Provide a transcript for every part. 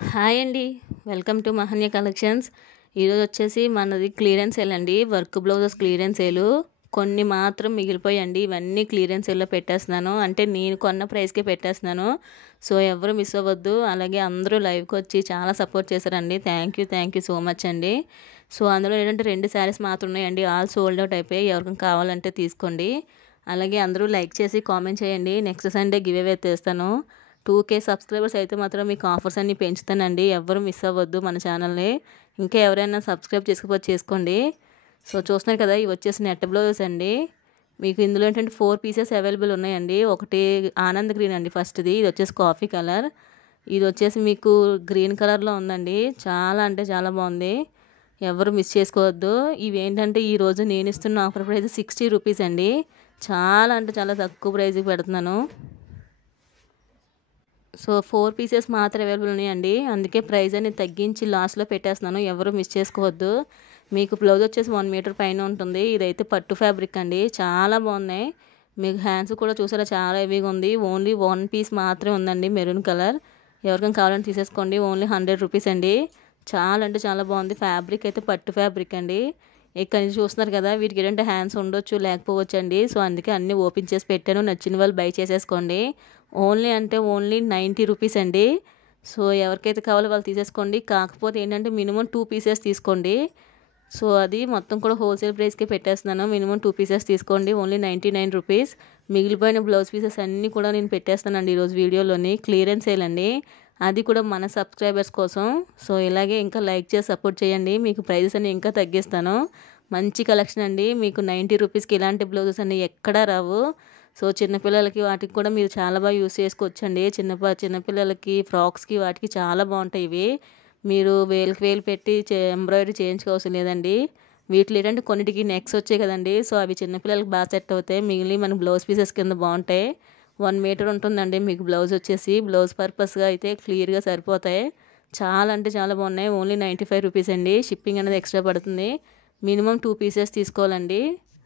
Hi అండి. Welcome to Mahanya collections. ఈరోజు వచ్చేసి మనది క్లియరెన్స్ సేల్ అండి. Work blouses clearance sale. కొన్ని మాత్రం మిగిలిపోయండి. ఇవన్నీ క్లియరెన్స్ సేల్లో పెట్టేస్తున్నాను. అంటే నేను కొన్న ప్రైస్కే పెట్టేస్తున్నాను. సో ఎవరు మిస్ అవ్వద్దు. అలాగే అందరూ లైవ్కి వచ్చి చాలా సపోర్ట్ చేశారండి. థ్యాంక్ యూ సో మచ్ అండి. సో అందులో ఏంటంటే 2 శారీస్ మాత్రం ఉన్నాయండి. ఆల్ సోల్డ్ అవుట్ అయిపోయాయి. ఎవరికైనా కావాలంటే తీసుకోండి. అలాగే అందరూ లైక్ చేసి కామెంట్ చేయండి. నెక్స్ట్ సండే గివ్ అవే తెస్తాను. 2K సబ్స్క్రైబర్స్ అయితే మాత్రం మీకు ఆఫర్స్ అన్నీ పెంచుతానండి. ఎవ్వరు మిస్ అవ్వద్దు మన ఛానల్ని. ఇంకా ఎవరైనా సబ్స్క్రైబ్ చేసుకోకపోతే చేసుకోండి. సో చూస్తున్నారు కదా, ఇవి వచ్చేసి నెట్ బ్లౌజెస్ అండి. మీకు ఇందులో ఏంటంటే 4 పీసెస్ అవైలబుల్ ఉన్నాయండి. ఒకటి ఆనంద్ గ్రీన్ అండి ఫస్ట్ది. ఇది వచ్చేసి కాఫీ కలర్. ఇది వచ్చేసి మీకు గ్రీన్ కలర్లో ఉందండి. చాలా అంటే చాలా బాగుంది. ఎవరు మిస్ చేసుకోవద్దు. ఇవి ఏంటంటే ఈరోజు నేను ఇస్తున్న ఆఫర్ ప్రైస్ 60 రూపీస్ అండి. చాలా అంటే చాలా తక్కువ ప్రైస్కి పెడుతున్నాను. సో 4 పీసెస్ మాత్రం అవైలబుల్ ఉన్నాయండి. అందుకే ప్రైస్ అనేది తగ్గించి లాస్ట్లో పెట్టేస్తున్నాను. ఎవరు మిస్ చేసుకోవద్దు. మీకు బ్లౌజ్ వచ్చేసి 1 మీటర్ పైన ఉంటుంది. ఇదైతే పట్టు ఫ్యాబ్రిక్ అండి. చాలా బాగున్నాయి. మీకు హ్యాండ్స్ కూడా చూసారా, చాలా హెవీగా ఉంది. ఓన్లీ 1 పీస్ మాత్రమే ఉందండి, మెరూన్ కలర్. ఎవరికైనా కావాలంటే తీసేసుకోండి. ఓన్లీ 100 రూపీస్ అండి. చాలా అంటే చాలా బాగుంది. ఫ్యాబ్రిక్ అయితే పట్టు ఫ్యాబ్రిక్ అండి. ఇక్కడ నుంచి చూస్తున్నారు కదా, వీటికి ఏంటంటే హ్యాండ్స్ ఉండొచ్చు లేకపోవచ్చు అండి. సో అందుకే అన్నీ ఓపెన్ చేసి పెట్టాను. నచ్చిన వాళ్ళు బై చేసేసుకోండి. ఓన్లీ అంటే ఓన్లీ 90 రూపీస్ అండి. సో ఎవరికైతే కావాలో వాళ్ళు తీసేసుకోండి. కాకపోతే ఏంటంటే మినిమం 2 పీసెస్ తీసుకోండి. సో అది మొత్తం కూడా హోల్సేల్ ప్రైస్కే పెట్టేస్తున్నాను. మినిమం 2 పీసెస్ తీసుకోండి. Only 99 rupees. మిగిలిపోయిన బ్లౌజ్ పీసెస్ అన్నీ కూడా నేను పెట్టేస్తానండి ఈరోజు వీడియోలోని. క్లియరెన్స్ సేల్ అండి. అది కూడా మన సబ్స్క్రైబర్స్ కోసం. సో ఇలాగే ఇంకా లైక్ చేసి సపోర్ట్ చేయండి. మీకు ప్రైజెస్ అన్ని ఇంకా తగ్గిస్తాను. మంచి కలెక్షన్ అండి. మీకు 90 రూపీస్కి ఇలాంటి బ్లౌజెస్ అన్ని ఎక్కడా రావు. సో చిన్నపిల్లలకి వాటికి కూడా మీరు చాలా బాగా యూస్ చేసుకోవచ్చండి. చిన్నపిల్లలకి ఫ్రాక్స్కి వాటికి చాలా బాగుంటాయి ఇవి. మీరు వేలకు వేలు పెట్టి ఎంబ్రాయిడరీ చేయించుకోవాల్సిన లేదండి. వీటిలో ఏంటంటే కొన్నిటికి నెక్స్ వచ్చాయి కదండి. సో అవి చిన్నపిల్లలకి బాగా సెట్ అవుతాయి. మిగిలిన మన బ్లౌజ్ పీసెస్ కింద బాగుంటాయి. 1 మీటర్ ఉంటుందండి మీకు బ్లౌజ్ వచ్చేసి. బ్లౌజ్ పర్పస్గా అయితే క్లియర్గా సరిపోతాయి. చాలా అంటే చాలా బాగున్నాయి. ఓన్లీ 95 రూపీస్ అండి. షిప్పింగ్ అనేది ఎక్స్ట్రా పడుతుంది. మినిమం 2 పీసెస్ తీసుకోవాలండి.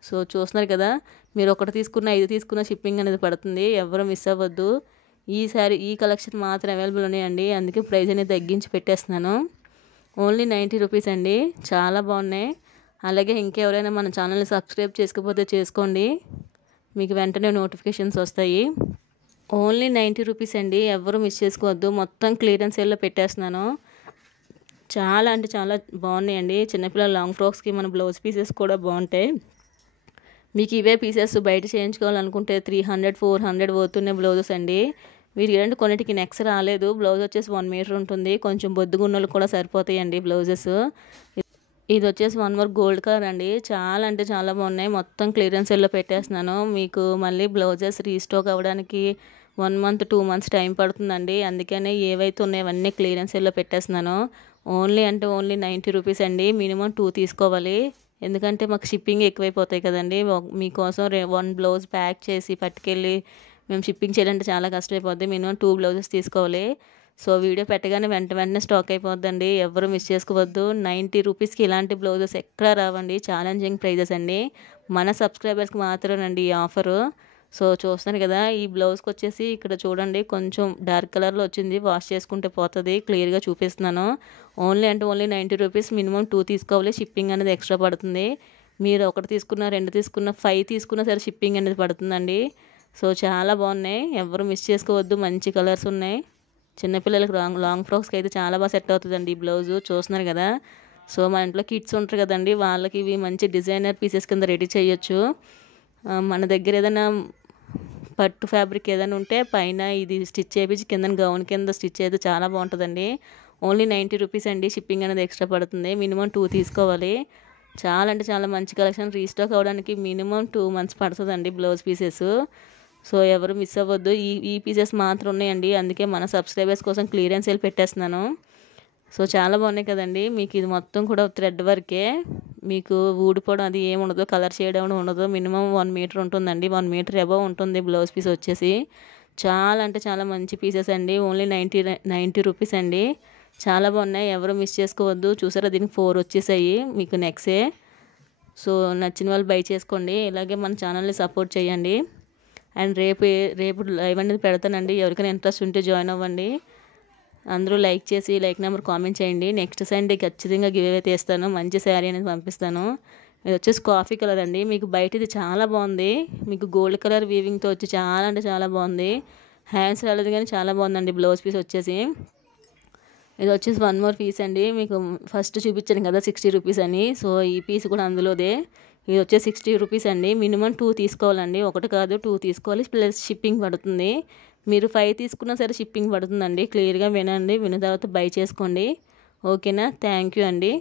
సో చూస్తున్నారు కదా, మీరు ఒకటి తీసుకున్న 5 తీసుకున్న షిప్పింగ్ అనేది పడుతుంది. ఎవరు మిస్ అవ్వద్దు. ఈ కలెక్షన్ మాత్రం అవైలబుల్ ఉన్నాయండి. అందుకే ప్రైస్ అనేది తగ్గించి పెట్టేస్తున్నాను. ఓన్లీ 90 రూపీస్ అండి. చాలా బాగున్నాయి. అలాగే ఇంకెవరైనా మన ఛానల్ని సబ్స్క్రైబ్ చేసుకోకపోతే చేసుకోండి. మీకు వెంటనే నోటిఫికేషన్స్ వస్తాయి. ఓన్లీ 90 రూపీస్ అండి. ఎవరు మిస్ చేసుకోవద్దు. మొత్తం క్లియరెన్స్ సేల్లో పెట్టేస్తున్నాను. చాలా అంటే చాలా బాగున్నాయండి. చిన్నపిల్లల లాంగ్ ఫ్రాక్స్కి మన బ్లౌజ్ పీసెస్ కూడా బాగుంటాయి. మీకు ఇవే పీసెస్ బయట చేయించుకోవాలనుకుంటే 300 400 పోతున్న బ్లౌజెస్ అండి. వీటికి ఏంటంటే కొన్నిటికి నెక్స్ రాలేదు. బ్లౌజ్ వచ్చేసి 1 మీటర్ ఉంటుంది. కొంచెం బొద్దుగున్నలు కూడా సరిపోతాయండి బ్లౌజెస్. ఇది వచ్చేసి 1 మోర్ గోల్డ్ కలర్ అండి. చాలా అంటే చాలా బాగున్నాయి. మొత్తం క్లియరెన్స్ సేల్లో పెట్టేస్తున్నాను. మీకు మళ్ళీ బ్లౌజెస్ రీస్టాక్ అవ్వడానికి 1 మంత్ 2 మంత్స్ టైం పడుతుందండి. అందుకనే ఏవైతే ఉన్నాయో అవన్నీ క్లియరెన్స్ సేల్లో పెట్టేస్తున్నాను. ఓన్లీ అంటే ఓన్లీ 90 రూపీస్ అండి. మినిమం 2 తీసుకోవాలి. ఎందుకంటే మాకు షిప్పింగ్ ఎక్కువైపోతాయి కదండి. మీకోసం 1 బ్లౌజ్ ప్యాక్ చేసి పట్టుకెళ్ళి మేము షిప్పింగ్ చేయాలంటే చాలా కష్టమైపోద్ది. మినిమం 2 బ్లౌజెస్ తీసుకోవాలి. సో వీడియో పెట్టగానే వెంటనే స్టాక్ అయిపోద్దండి. ఎవరు మిస్ చేసుకోవద్దు. 90 రూపీస్కి ఇలాంటి బ్లౌజెస్ ఎక్కడా రావండి. ఛాలెంజింగ్ ప్రైజెస్ అండి. మన సబ్స్క్రైబర్స్కి మాత్రమేనండి ఈ ఆఫరు. సో చూస్తున్నారు కదా, ఈ బ్లౌజ్కి వచ్చేసి ఇక్కడ చూడండి కొంచెం డార్క్ కలర్లో వచ్చింది. వాష్ చేసుకుంటే పోతుంది. క్లియర్గా చూపిస్తున్నాను. ఓన్లీ అంటే ఓన్లీ 90 రూపీస్. మినిమం 2 తీసుకోవాలి. షిప్పింగ్ అనేది ఎక్స్ట్రా పడుతుంది. మీరు 1 తీసుకున్న 2 తీసుకున్న 5 తీసుకున్నా సరే షిప్పింగ్ అనేది పడుతుందండి. సో చాలా బాగున్నాయి. ఎవరు మిస్ చేసుకోవద్దు. మంచి కలర్స్ ఉన్నాయి. చిన్నపిల్లలకి లాంగ్ ఫ్రాక్స్కి అయితే చాలా బాగా సెట్ అవుతుందండి ఈ బ్లౌజు. చూస్తున్నారు కదా. సో మన ఇంట్లో కిడ్స్ ఉంటారు కదండి, వాళ్ళకి ఇవి మంచి డిజైనర్ పీసెస్ కింద రెడీ చేయొచ్చు. మన దగ్గర ఏదైనా పట్టు ఫ్యాబ్రిక్ ఏదైనా ఉంటే పైన ఇది స్టిచ్ చేయించి కింద గౌన్ కింద స్టిచ్ అయితే చాలా బాగుంటుందండి. ఓన్లీ 90 రూపీస్ అండి. షిప్పింగ్ అనేది ఎక్స్ట్రా పడుతుంది. మినిమం 2 తీసుకోవాలి. చాలా అంటే చాలా మంచి కలెక్షన్. రీస్టాక్ అవ్వడానికి మినిమం 2 మంత్స్ పడుతుందండి బ్లౌజ్ పీసెస్. సో ఎవరు మిస్ అవ్వద్దు. ఈ పీసెస్ మాత్రం ఉన్నాయండి. అందుకే మన సబ్స్క్రైబర్స్ కోసం క్లియరెన్స్ సేల్ పెట్టేస్తున్నాను. సో చాలా బాగున్నాయి కదండి. మీకు ఇది మొత్తం కూడా థ్రెడ్ వర్కే. మీకు ఊడిపోవడం అది ఏమి ఉండదు. కలర్ చేయడం ఉండదు. మినిమం 1 మీటర్ ఉంటుందండి. 1 మీటర్ అబవ్ ఉంటుంది బ్లౌజ్ పీస్ వచ్చేసి. చాలా అంటే చాలా మంచి పీసెస్ అండి. ఓన్లీ 90 రూపీస్ అండి. చాలా బాగున్నాయి. ఎవరు మిస్ చేసుకోవద్దు. చూసారా, దీనికి 4 వచ్చేసాయి మీకు నెక్సే. సో నచ్చిన వాళ్ళు బై చేసుకోండి. ఇలాగే మన ఛానల్ని సపోర్ట్ చేయండి. అండ్ రేపు లైవ్ అనేది పెడతానండి. ఎవరికైనా ఇంట్రెస్ట్ ఉంటే జాయిన్ అవ్వండి. అందరూ లైక్ చేసి లైక్ నెంబర్ కామెంట్ చేయండి. నెక్స్ట్ సండే ఖచ్చితంగా గివ్ అవే తీస్తాను, మంచి శారీ అనేది పంపిస్తాను. ఇది వచ్చేసి కాఫీ కలర్ అండి. మీకు బయట ఇది చాలా బాగుంది, మీకు గోల్డ్ కలర్ వీవింగ్తో వచ్చి చాలా అంటే చాలా బాగుంది. హ్యాండ్స్ రాలేదు కానీ చాలా బాగుందండి. బ్లౌజ్ పీస్ వచ్చేసి ఇది వచ్చేసి 1 మోర్ పీస్ అండి. మీకు ఫస్ట్ చూపించాను కదా 60 రూపీస్ అని, సో ఈ పీస్ కూడా అందులోదే. ఇది వచ్చేసి 60 రూపీస్ అండి. మినిమం 2 తీసుకోవాలండి, ఒకటి కాదు 2 తీసుకోవాలి, ప్లస్ షిప్పింగ్ పడుతుంది. మీరు 5 తీసుకున్నా సరే షిప్పింగ్ పడుతుందండి. క్లియర్గా వినండి, విన్న తర్వాత బై చేసుకోండి. ఓకేనా? థ్యాంక్ యూ అండి.